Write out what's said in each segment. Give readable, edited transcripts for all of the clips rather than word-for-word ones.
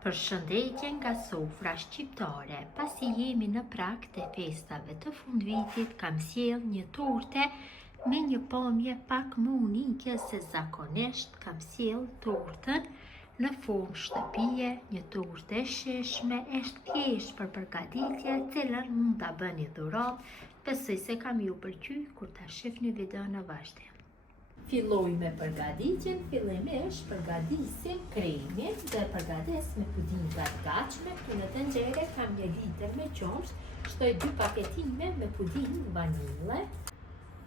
Përshëndetje nga sofra shqiptare. Pasi jemi në prag të festave të fundvitit, kam sjell një torte me një pamje pak më unike se zakonisht. Kam sjell tortën në formë shtëpie, një torte e shishme, është thjesht për përgatitje, cilën mund ta bëni dhuratë. Besoj se kam ju pëlqy kur ta shihni videon në vazhdim. Filloj me përgatitjen. Fillimisht përgatisim kremin dhe përgatis me puding të gatshme. Këtu në tenxhere kam 1 litër me qumsh, shtoj 2 paketime me puding vanille,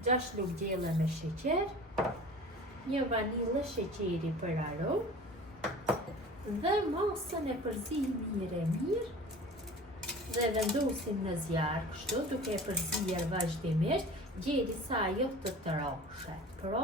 6 lugë gjelle me sheqer, 1 vanille sheqeri për aromë dhe masën e përzij mirë dhe vendosim në zjarr kështu duke e përzier vazhdimisht derisa ajo të troshet. Pra,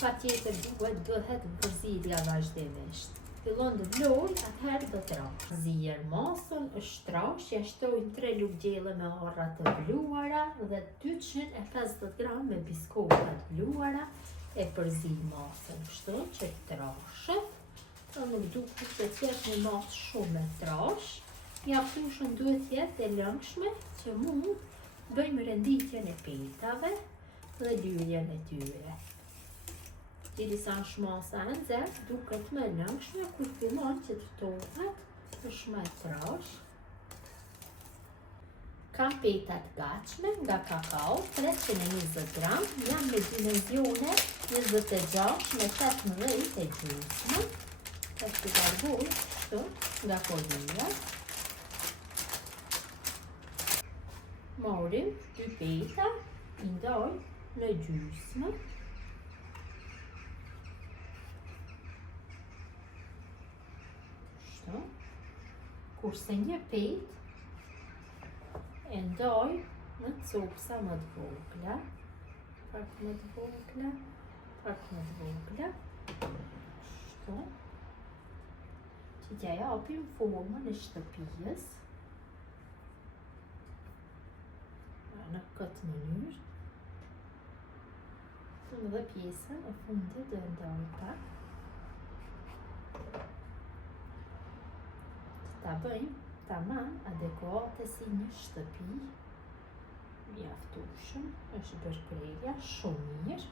patjetër duhet bëhet përzierja vazhdimisht. Fillon të vloj, atëherë do trosh. Përzier masën, është trosh, ja shtojmë 3 lugë gjelle me arra të vluara dhe 250 gram me biskota të vluara, e përzij masën kështu që troshet. Pra nuk duhet të jetë një masë shumë e trosh. Mjaftueshëm duhet të jetë e lëngshme që mund bëjmë renditjen e petave dhe lyrjen e tyre. Derisa është masa e nxehtë, duket më e lëngshme, kur fillon që të ftohet, është më e trosh. Kam petat gatshme nga kakao, 320 gram, janë me dimensione 26 me 18 e gjysmë. Është garbull kështu nga kolia. Morim 2 peta, i ndoj në gjysmë. Kështu. Kurse 1 pet e ndoj në copsa më të vogla. Pak më të vogla, pak më të vogla. Kështu. Që t'ja japim formën e shtëpijës. Në këtë mënyrë. Dhe pjesën e fundit do ndoj pak. Ta bëjmë tamam adekuate si një shtëpi. Mjaftueshëm, është bërkrejja shumë mirë.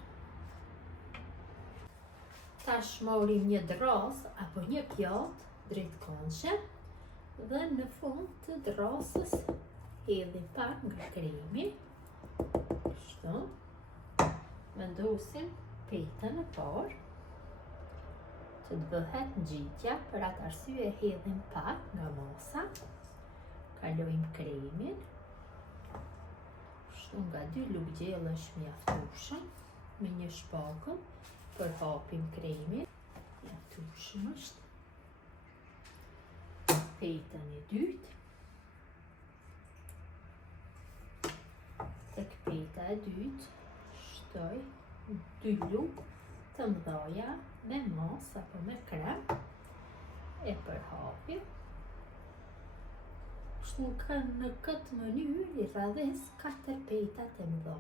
Tash morim një dras apo një pjatë drejtkëndshme dhe në fund të drasës hedhim pak nga kremi. Kështu. Vendosim petën e parë që të bëhet ngjitja, për atë arsye hedhim pak nga masa. Kalojmë kremin. Kështu nga 2 lugë gjelle është mjaftueshëm. Me një shpakël përhapim kremin. Mjaftueshëm është. Petën e dytë. Tek peta e dytë shtoj 2 lugë të mëdha me mas apo me krem, e përhapim. Në këtë mënyrë i radhis 4 petat e mëdha.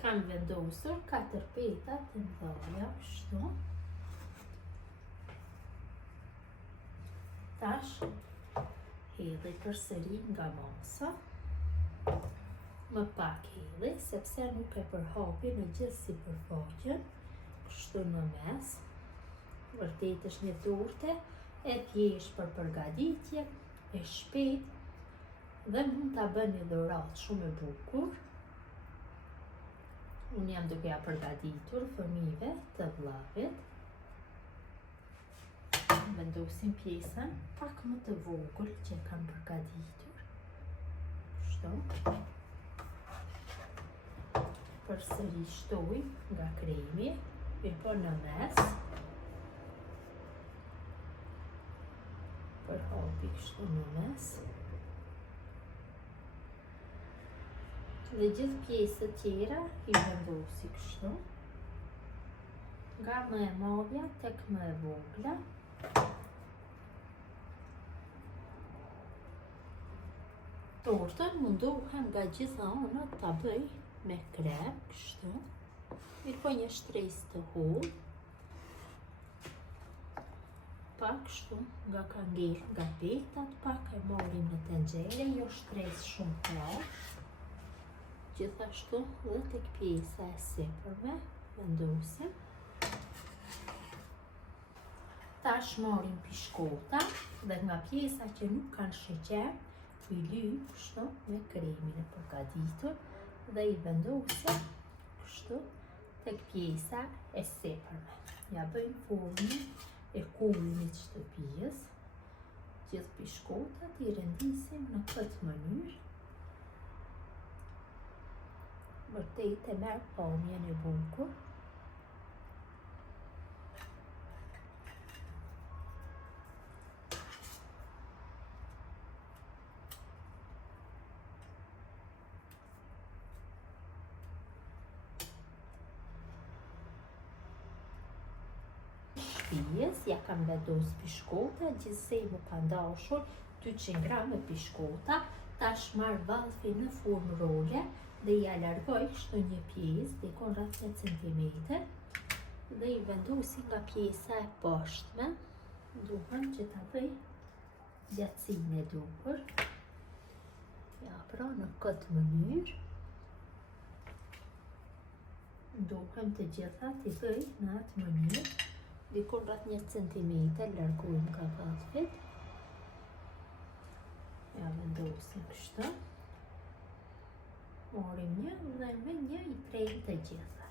Kam vendosur 4 petat e mëdha kështu. Tash hedhi përsëri nga masa. Më pak hedhi, sepse nuk e përhapi në gjithë sipërfaqen, kështu në mes. Vërtet është një torte e thjesht për përgatitje, e shpejt dhe mund ta bëni dhuratë shumë e bukur. Unë jam duke ja përgatitur fëmijëve të vllavit. Vendosim pjesën pak më të vogël që kam përgatitur. Kështu. Përsëri shtoj nga kremi, i bën në mes. Përhapi kështu në mes. Dhe gjithë pjesët tjera i vendosi kështu. Nga më e madhja tek më e vogla. Tortën mundohem nga gjitha anët ta bëj me krem, kështu. Mirë po një shtresë të hollë. Pak kështu, nga ka ngel nga petat, pak e morim në tenxhere, jo shtresë shumë trash. Gjithashtu dhe tek pjesa e sipërme, vendosim. Tash morim pishkota dhe nga pjesa që nuk kanë sheqer, i lyp kështu me kremin e përgatitur dhe i vendosim kështu tek pjesa e sipërme. Ja bëjmë formin e kulmit shtëpijës. Gjithë pishkotat i rendisim në këtë mënyrë. Vërtet e merr pamjen e bukur. Ja kam vendos pishkota, gjithsej mu ka dashur 200 gram pishkota. Tash marr vallfin në formë role dhe ja largoj kështu një pjesë, dikon rreth 1 cm, dhe i vendosi nga pjesa e poshtme. Duhem që ta bëj gjatësinë e duhur. Ja pra në këtë mënyrë. Duhem të gjitha t'i bëj në atë mënyrë. Dikon rreth 1 cm largojmë nga vallfit. Ja vendosim kështu. Morim një dhe me një i prejmë të gjitha.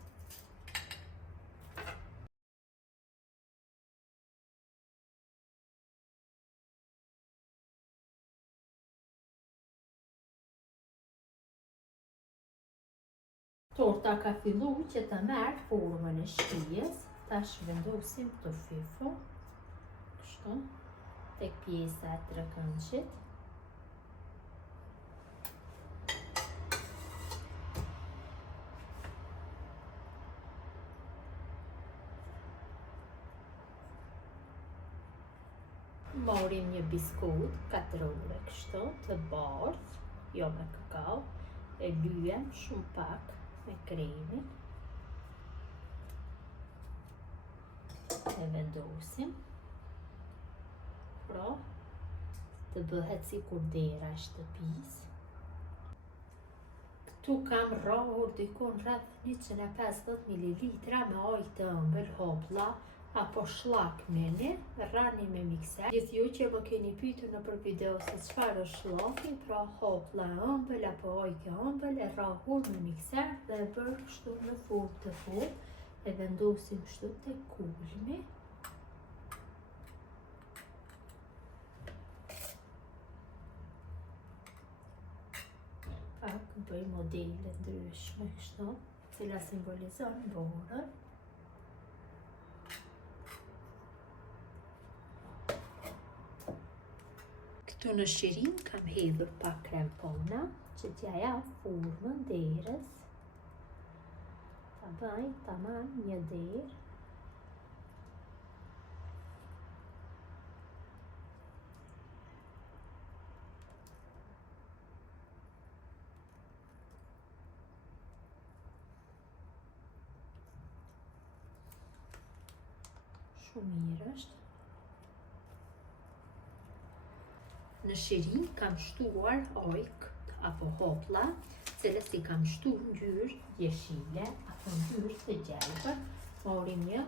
Torta ka fillu që të merr formën e shpijes. Tash vendosim të fifu, kështu, tek pjesa e trekëndshit. Morim një biskut katrore kështu, të bardhë, jo me kakao, e lyem shumë pak me kremin. E vendosim, pra të bëhet si kur dera e shtëpisë. Këtu kam rrahur dikon rreth 150 ml me ujë të ëmbël hoplla apo shllak mini, rrani me mikser. Gjithë ju që më keni pyetur nëpër video se çfarë është shllaki, pra hoplla e ëmbël apo ujë e ëmbël e rrahur me mikser dhe e bërë kështu në formë të hollë. E vendosim kështu tek kulmi. Pak bëj modele ndryshme kështu, cila simbolizon borën. Këtu në shirin kam hedhur pak krem pona që t'ja jap formën derës. Ta bëj tamam një derë. Shumë mirë është. Në shirin kam shtuar ojk apo hoplla, cilës i kam shtuar ngjyrë jeshile apo ngjyrë të gjelbër. Morim një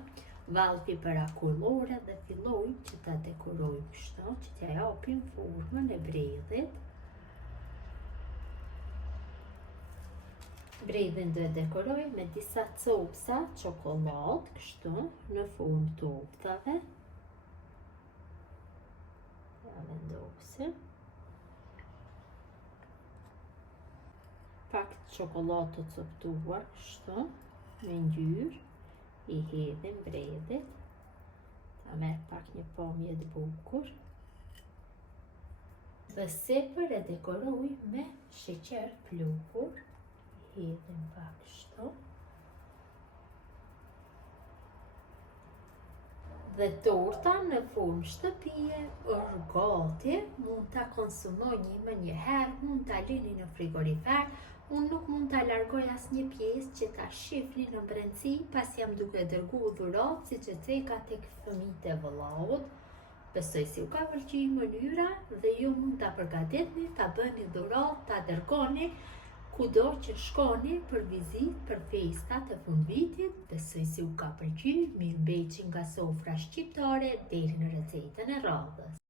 vallfi parakullore dhe fillojmë që ta dekorojmë kështu, që t'ja japim formën e bredhit. Bredhin do e dekoroj me disa copsa çokoladë kështu në formë të optave. Ja vendosim. Pak çokoladë të coptuar kështu me ngjyrë i hedhim bredhit. Ta merr pak një pamje të bukur. Dhe sipër e dekoroj me sheqer pluhur. Hedhim pak kështu. Dhe torta në formë shtëpie është gati, mund ta konsumoni më njëherë, mund ta lini në frigorifer. Unë nuk mund ta largoj asnjë pjesë që ta shifni në brendësi, pas jam duke dërguar dhuratë siç e ceka tek fëmijët e vëllaut. Besoj si u ka pëlqyer mënyra dhe ju mund ta përgatitni, ta bëni dhuratë, ta dërgoni kudo që shkoni për vizitë, për festat e fundvitit. Besoj si u ka pëlqyer, mirëmbëjtje nga sofra shqiptare deri në recetën e radhës.